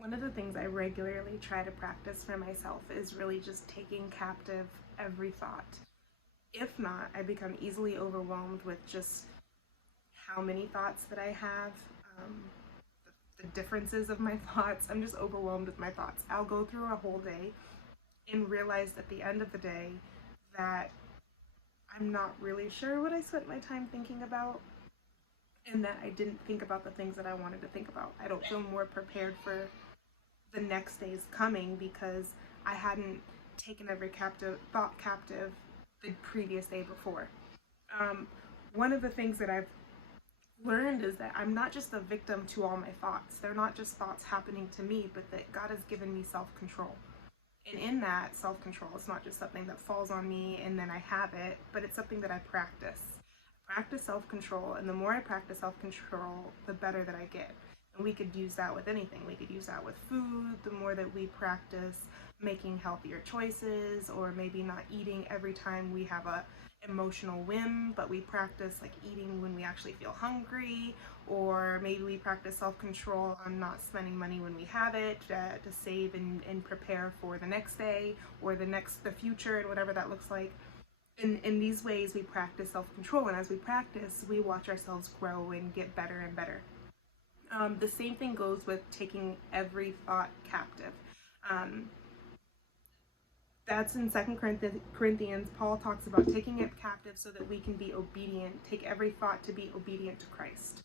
One of the things I regularly try to practice for myself is really just taking captive every thought. If not, I become easily overwhelmed with just how many thoughts that I have, um, the differences of my thoughts. I'm just overwhelmed with my thoughts. I'll go through a whole day and realize at the end of the day that I'm not really sure what I spent my time thinking about, and that I didn't think about the things that I wanted to think about. I don't feel more prepared for the next day's coming because I hadn't taken every thought captive the previous day before. Um, One of the things that I've learned is that I'm not just a victim to all my thoughts. They're not just thoughts happening to me, but that God has given me self control. And in that self control, it's not just something that falls on me and then I have it, but it's something that I practice. I practice self control, and the more I practice self control, the better that I get. And we could use that with anything. We could use that with food. The more that we practice making healthier choices, or maybe not eating every time we have a emotional whim, but we practice like eating when we actually feel hungry, or maybe we practice self-control on not spending money when we have it, to save and prepare for the next day or the future, and whatever that looks like. In these ways we practice self-control, and as we practice we watch ourselves grow and get better and better. The same thing goes with taking every thought captive. um, that's in Second Corinthians. Paul talks about taking it captive so that we can be obedient. Take every thought to be obedient to Christ.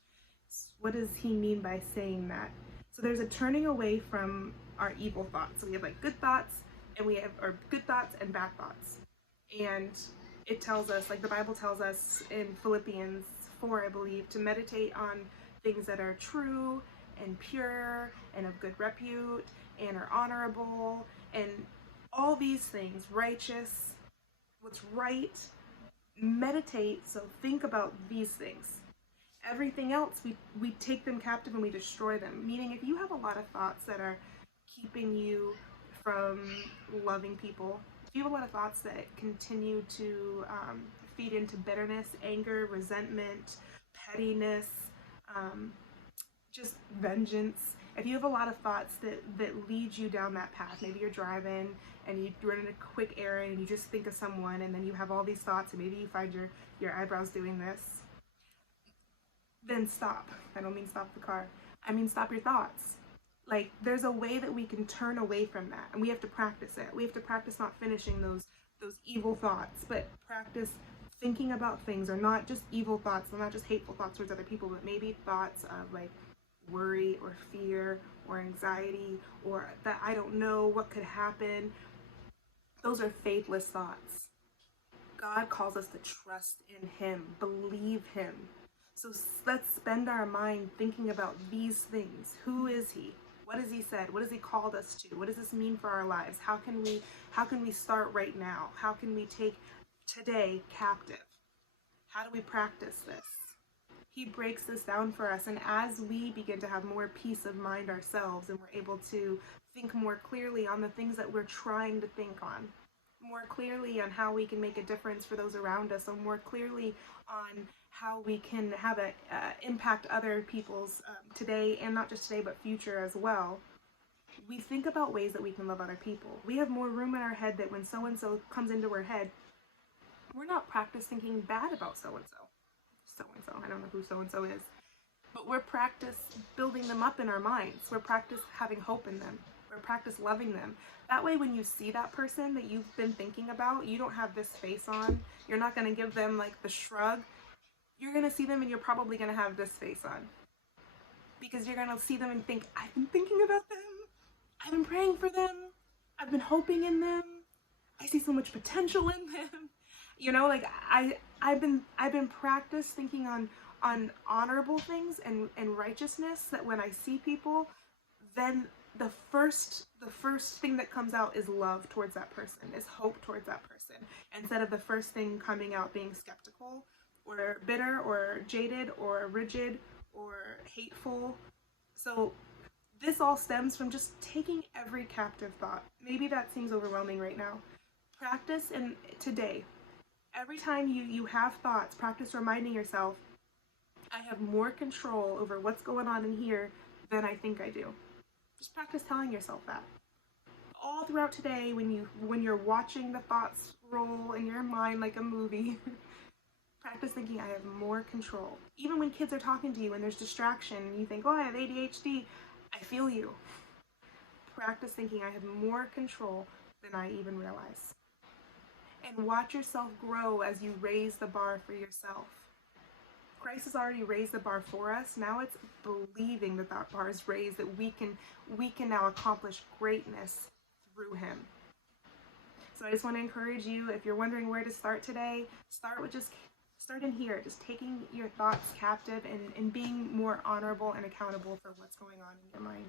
What does he mean by saying that? So there's a turning away from our evil thoughts. So we have like good thoughts, and we have or good thoughts and bad thoughts. And it tells us, like the Bible tells us in Philippians 4, I believe, to meditate on things that are true and pure and of good repute and are honorable, and all these things, righteous, what's right. Meditate, so think about these things. Everything else, we take them captive and we destroy them. Meaning, if you have a lot of thoughts that are keeping you from loving people, if you have a lot of thoughts that continue to feed into bitterness, anger, resentment, pettiness, um, just vengeance, if you have a lot of thoughts that lead you down that path, maybe you're driving and you run in a quick errand and you just think of someone, and then you have all these thoughts and maybe you find your eyebrows doing this, then stop. I don't mean stop the car. I mean stop your thoughts. Like, there's a way that we can turn away from that, and we have to practice it. We have to practice not finishing those evil thoughts, but practice thinking about things, or not just evil thoughts, or not just hateful thoughts towards other people, but maybe thoughts of like worry or fear or anxiety, or that I don't know what could happen. Those are faithless thoughts. God calls us to trust in him, believe him. So let's spend our mind thinking about these things. Who is he? What has he said? What has he called us to? What does this mean for our lives? How can we start right now? How can we take today captive? How do we practice this? He breaks this down for us, and as we begin to have more peace of mind ourselves, and we're able to think more clearly on the things that we're trying to think on, more clearly on how we can make a difference for those around us, or more clearly on how we can have a impact other people's today, and not just today but future as well. We think about ways that we can love other people. We have more room in our head that when so and so comes into our head, we're not practice thinking bad about so and so. So and so, I don't know who so and so is, but we're practice building them up in our minds. We're practice having hope in them. We're practice loving them. That way, when you see that person that you've been thinking about, you don't have this face on. You're not going to give them like the shrug. You're going to see them and you're probably going to have this face on, because you're going to see them and think, I've been thinking about them. I've been praying for them. I've been hoping in them. I see so much potential in them. Like I've been practice thinking on honorable things and righteousness, that when I see people, then the first thing that comes out is love towards that person, is hope towards that person, instead of the first thing coming out being skeptical or bitter or jaded or rigid or hateful. So this all stems from just taking every captive thought. Maybe that seems overwhelming right now. Practice, and today, every time you have thoughts, practice reminding yourself, I have more control over what's going on in here than I think I do. Just practice telling yourself that. All throughout today, when you're watching the thoughts roll in your mind like a movie, practice thinking, I have more control. Even when kids are talking to you and there's distraction and you think, oh, I have ADHD, I feel you. Practice thinking, I have more control than I even realize. And watch yourself grow as you raise the bar for yourself. Christ has already raised the bar for us. Now it's believing that that bar is raised, that we can now accomplish greatness through him. So I just want to encourage you, if you're wondering where to start today, start in here, just taking your thoughts captive and being more honorable and accountable for what's going on in your mind.